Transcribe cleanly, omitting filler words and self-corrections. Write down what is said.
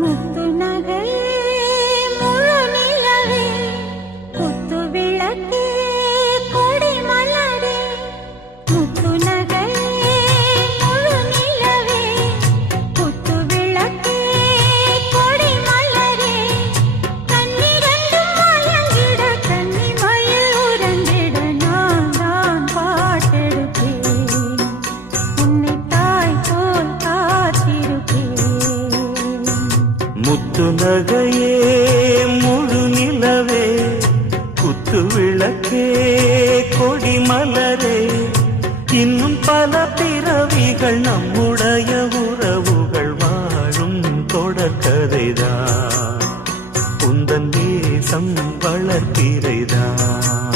முத்து நகையே முழு நிலவே குத்து விளக்கே கொடி மலரே முத்து நகையே முழு நிலவே குத்து விளக்கே கொடி மலரே கண்ணிரண்டும் மயங்கிட கன்னி மயில் உறங்கிட நான் தான் பாட்டெடுப்பேன் உன்னை தாய் போல் காத்திருப்பேன் முத்து நகையே முழு நிலவே குத்து விளக்கே கொடி மலரே இன்னும் பல பிறவிகள் நம்முடைய உறவுகள் வாழும் தொடர்கதைதான் உந்தன் தேசம் வளர்த்திரைதான்